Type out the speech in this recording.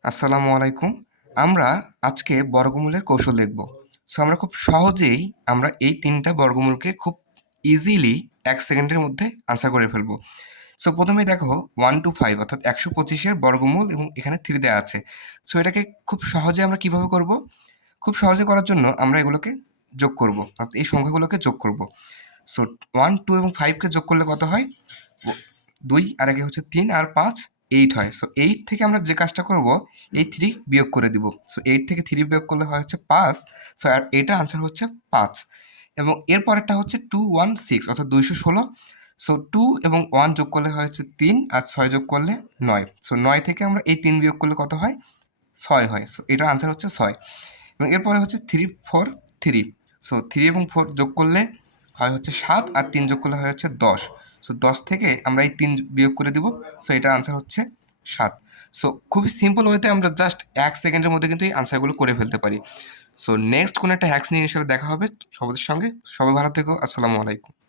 আসসালামু আলাইকুম। আমরা আজকে বর্গমূলের কৌশল দেখব। সো আমরা খুব সহজেই এই ৩ টা বর্গমূলকে খুব ইজিলি ১ সেকেন্ডের মধ্যে আনসার করে ফেলব। সো ১ম এই দেখো 1 to 5 অর্থাৎ ১২৫ এর বর্গমূল এবং এখানে ৩ দেয়া আছে। সো এটাকে খুব সহজে আমরা কিভাবে করব? খুব সহজে করার জন্য আমরা এগুলোকে যোগ করব। অর্থাৎ এই সংখ্যাগুলোকে যোগ করব। সো 1, 2 এবং 5 কে যোগ করলে কত হয়? ২ আর একে হচ্ছে ৩ আর ৫ 8 হয়। সো 8 থেকে আমরা যে কাজটা করব, এই ৩ বিয়োগ করে দিব। সো 8 থেকে ৩ বিয়োগ করলে হয় হচ্ছে ৫। সো আর এটার আনসার হচ্ছে ৫ এবং এর পরেরটা হচ্ছে 216 অর্থাৎ ২১৬। সো 2 এবং 1 যোগ করলে হয় হচ্ছে ৩ আর ৬ যোগ করলে ৯। সো ৯ থেকে আমরা এই ৩ বিয়োগ করলে কত হয়? ৬ হয়। সো এটার আনসার হচ্ছে ৬ এবং এরপরে হচ্ছে 3, 4, 3। সো 3 এবং 4 যোগ করলে হয় হচ্ছে ৭ আর ৩ যোগ করলে হয় হচ্ছে ১০। সো ১০ থেকে আমরা এই ৩ বিয়োগ করে দিব। সো এটার আনসার হচ্ছে ৭। সো খুবই সিম্পল ওয়েতে আমরা জাস্ট ১ সেকেন্ডের মধ্যে কিন্তু এই আনসারগুলো করে ফেলতে পারি। সো নেক্সট কোনো একটা হ্যাকস নিয়ে ইনশাআল্লাহ দেখা হবে সবাদের সঙ্গে। সবাই ভালো থেকো। আসসালামু আলাইকুম।